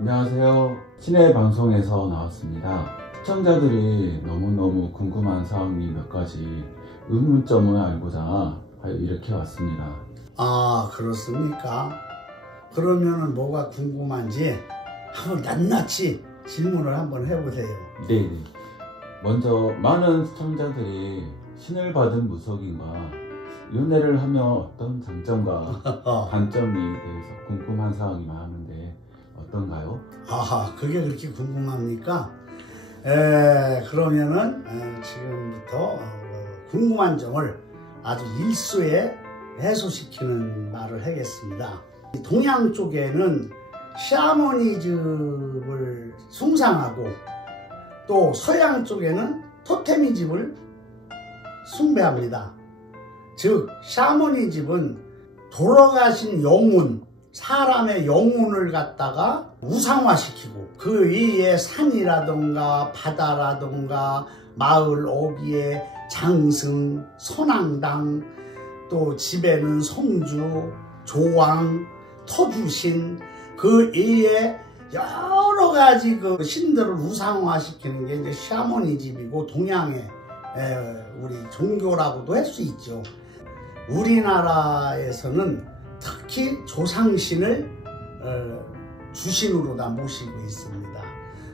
안녕하세요. 신의 방송에서 나왔습니다. 시청자들이 너무너무 궁금한 사항이 몇 가지 의문점을 알고자 이렇게 왔습니다. 아, 그렇습니까? 그러면은 뭐가 궁금한지 한번 낱낱이 질문을 한번 해보세요. 네. 먼저 많은 시청자들이 신을 받은 무속인과 연애를 하며 어떤 장점과 단점이 대해서 궁금한 사항이 많은데 어떤가요? 아하, 그게 그렇게 궁금합니까? 그러면은 지금부터 궁금한 점을 아주 일소에 해소시키는 말을 하겠습니다. 동양 쪽에는 샤머니즘을 숭상하고 또 서양 쪽에는 토테미즘을 숭배합니다. 즉 샤머니즘은 돌아가신 영혼, 사람의 영혼을 갖다가 우상화시키고 그 위에 산이라던가 바다라던가 마을 어귀에 장승, 선앙당, 또 집에는 성주, 조왕, 터주신 그 위에 여러 가지 그 신들을 우상화시키는 게 이제 샤머니즘이고 동양의 우리 종교라고도 할 수 있죠. 우리나라에서는 특히 조상신을 주신으로 다 모시고 있습니다.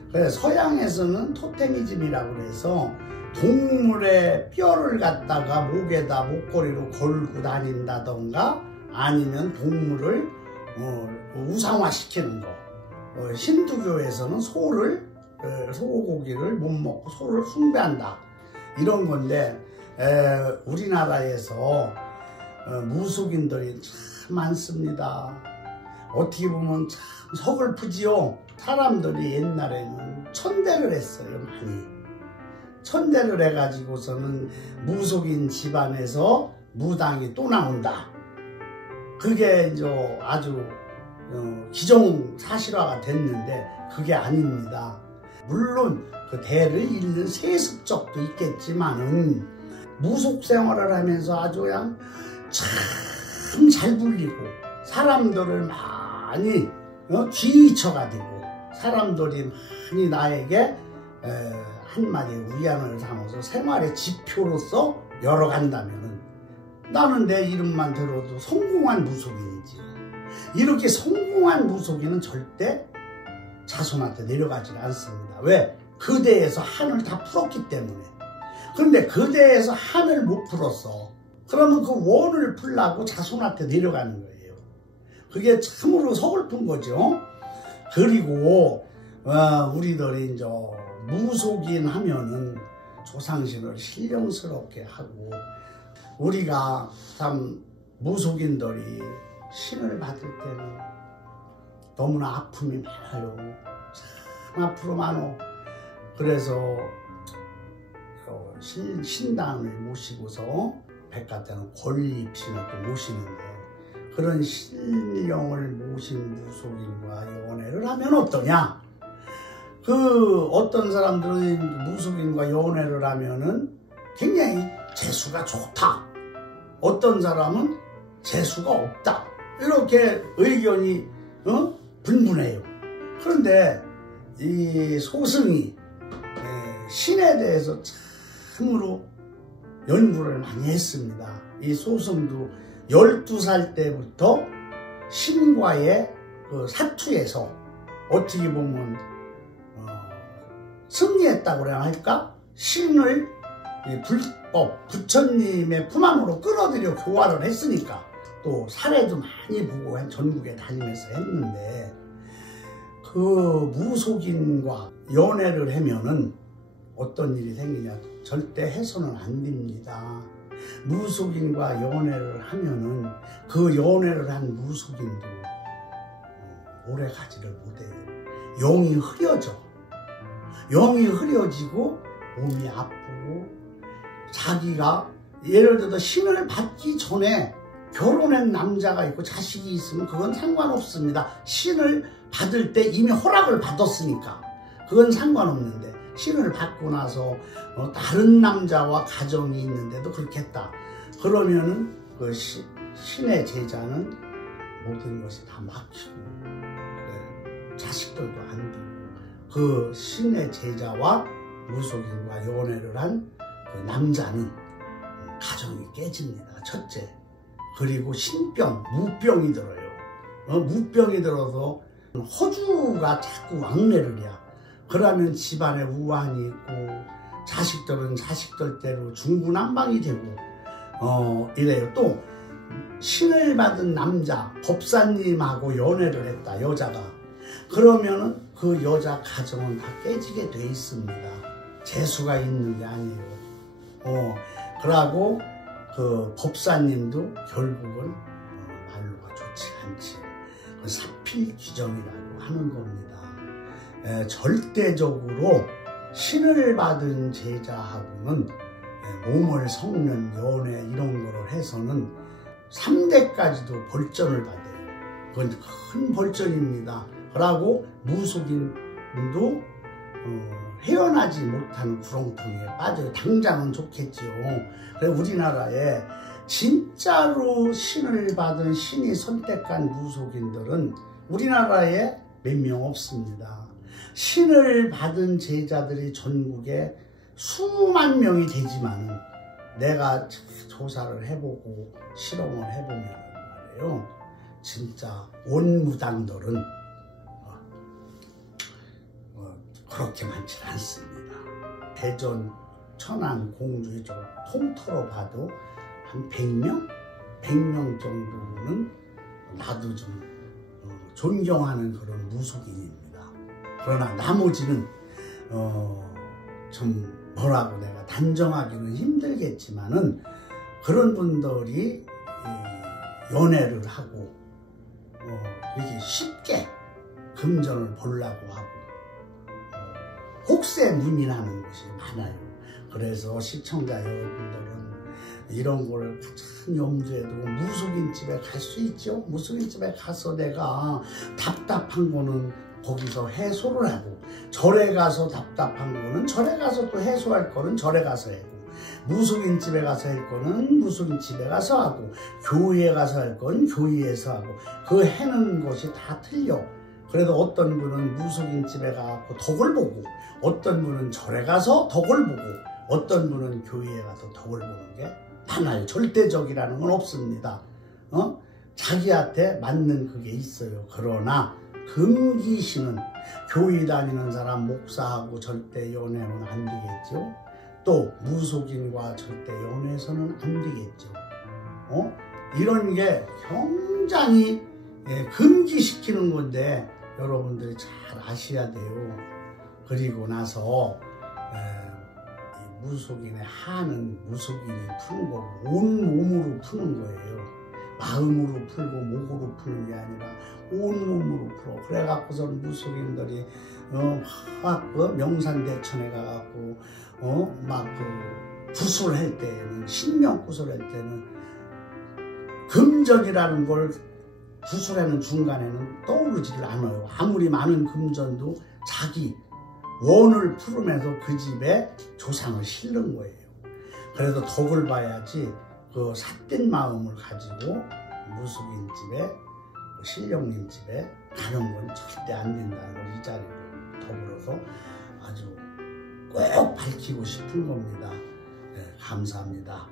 그래서 서양에서는 토테미즘이라고 해서 동물의 뼈를 갖다가 목에다 목걸이로 걸고 다닌다던가 아니면 동물을 우상화시키는 거. 힌두교에서는 소고기를 못 먹고 소를 숭배한다 이런 건데 우리나라에서 무속인들이 참 많습니다. 어떻게 보면 참 서글프지요. 사람들이 옛날에는 천대를 했어요. 많이 천대를 해가지고서는 무속인 집안에서 무당이 또 나온다. 그게 이제 아주 기정사실화가 됐는데 그게 아닙니다. 물론 그 대를 잇는 세습적도 있겠지만은 무속 생활을 하면서 아주 그냥 참 잘 불리고 사람들을 많이 귀처가 되고 사람들이 많이 나에게 한마디 위안을 삼아서 생활의 지표로서 열어간다면은 나는 내 이름만 들어도 성공한 무속인이지. 이렇게 성공한 무속인은 절대 자손한테 내려가지 않습니다. 왜? 그 대에서 한을 다 풀었기 때문에. 그런데 그 대에서 한을 못 풀었어. 그러면 그 원을 풀라고 자손한테 내려가는 거예요. 그게 참으로 서글픈 거죠. 그리고 우리들이 이제 무속인 하면은 조상신을 신령스럽게 하고 우리가 참 무속인들이 신을 받을 때는 너무나 아픔이 많아요. 참 앞으로 많어. 그래서 신당을 모시고서 백가때는 권리입신을 또 모시는데 그런 신령을 모신 무속인과 연애를 하면 어떠냐? 그 어떤 사람들은 무속인과 연애를 하면은 굉장히 재수가 좋다. 어떤 사람은 재수가 없다. 이렇게 의견이 분분해요. 그런데 이 소승이 신에 대해서 참으로 연구를 많이 했습니다. 이 소승도 12살 때부터 신과의 그 사투에서 어떻게 보면 승리했다고 그래야 할까? 신을 불법 부처님의 품 안으로 끌어들여 교화를 했으니까 또 사례도 많이 보고 전국에 다니면서 했는데 그 무속인과 연애를 하면은 어떤 일이 생기냐? 절대 해서는 안 됩니다. 무속인과 연애를 하면은 그 연애를 한 무속인도 오래 가지를 못해요. 영이 흐려져. 영이 흐려지고 몸이 아프고 자기가 예를 들어 신을 받기 전에 결혼한 남자가 있고 자식이 있으면 그건 상관없습니다. 신을 받을 때 이미 허락을 받았으니까 그건 상관없는데 신을 받고 나서 다른 남자와 가정이 있는데도 그렇게 했다. 그러면은 그 신의 제자는 모든 것이 다 막히고 자식들도 안 되고 그 신의 제자와 무속인과 연애를 한 그 남자는 가정이 깨집니다. 첫째. 그리고 신병, 무병이 들어요. 무병이 들어서 허주가 자꾸 왕래를 해야. 그러면 집안에 우환이 있고 자식들은 자식들대로 중구난방이 되고 이래요. 또 신을 받은 남자 법사님하고 연애를 했다, 여자가. 그러면은 그 여자 가정은 다 깨지게 돼 있습니다. 재수가 있는 게 아니에요. 그러고 그 법사님도 결국은 말로가 좋지 않지. 그 사필귀정이라고 하는 겁니다. 절대적으로 신을 받은 제자하고는 몸을 섞는 연애 이런 거를 해서는 3대까지도 벌전을 받아요. 그건 큰 벌전입니다. 그러고 무속인도 헤어나지 못하는 구렁텅이에 빠져요. 당장은 좋겠지요. 그래서 우리나라에 진짜로 신을 받은 신이 선택한 무속인들은 우리나라에 몇 명 없습니다. 신을 받은 제자들이 전국에 수만 명이 되지만은 내가 조사를 해보고 실험을 해보면 말이에요. 진짜 원무당들은 그렇게 많지 않습니다. 대전, 천안, 공주 이쪽을 통틀어 봐도 한 100명? 100명 정도는 나도 좀 존경하는 그런 무속인입니다. 그러나 나머지는 좀 뭐라고 내가 단정하기는 힘들겠지만은 그런 분들이 연애를 하고 이렇게 쉽게 금전을 벌려고 하고 혹세 무민하는 것이 많아요. 그래서 시청자 여러분들은 이런 걸 가장 염두에 두고 무속인 집에 갈 수 있죠. 무속인 집에 가서 내가 답답한 거는 거기서 해소를 하고, 절에 가서 답답한 거는 절에 가서 또 해소할 거는 절에 가서 하고, 무속인 집에 가서 할 거는 무속인 집에 가서 하고, 교회에 가서 할 거는 교회에서 하고, 그 해는 것이 다 틀려. 그래도 어떤 분은 무속인 집에 가서 덕을 보고, 어떤 분은 절에 가서 덕을 보고, 어떤 분은 교회에 가서 덕을 보는 게 많아요. 절대적이라는 건 없습니다. 자기한테 맞는 그게 있어요. 그러나 금기신은 교회 다니는 사람 목사하고 절대 연애는 안 되겠죠. 또 무속인과 절대 연애해서는 안 되겠죠. 이런 게 굉장히 금기시키는 건데 여러분들이 잘 아셔야 돼요. 그리고 나서 무속인의 한은 무속인이 푸는 거고 온 몸으로 푸는 거예요. 마음으로 풀고 목으로 푸는 게 아니라 온몸으로 풀어. 그래갖고서는 무속인들이 막 그 명산대천에 가갖고 막 그 구슬할 때는 신명 구슬할 때는 금전이라는 걸 구슬하는 중간에는 떠오르지를 않아요. 아무리 많은 금전도 자기 원을 풀으면서 그 집에 조상을 실는 거예요. 그래도 덕을 봐야지 그 삿된 마음을 가지고 무속인 집에 신령님 집에 가는 건 절대 안 된다는 걸 이 자리를 더불어서 아주 꼭 밝히고 싶은 겁니다. 네, 감사합니다.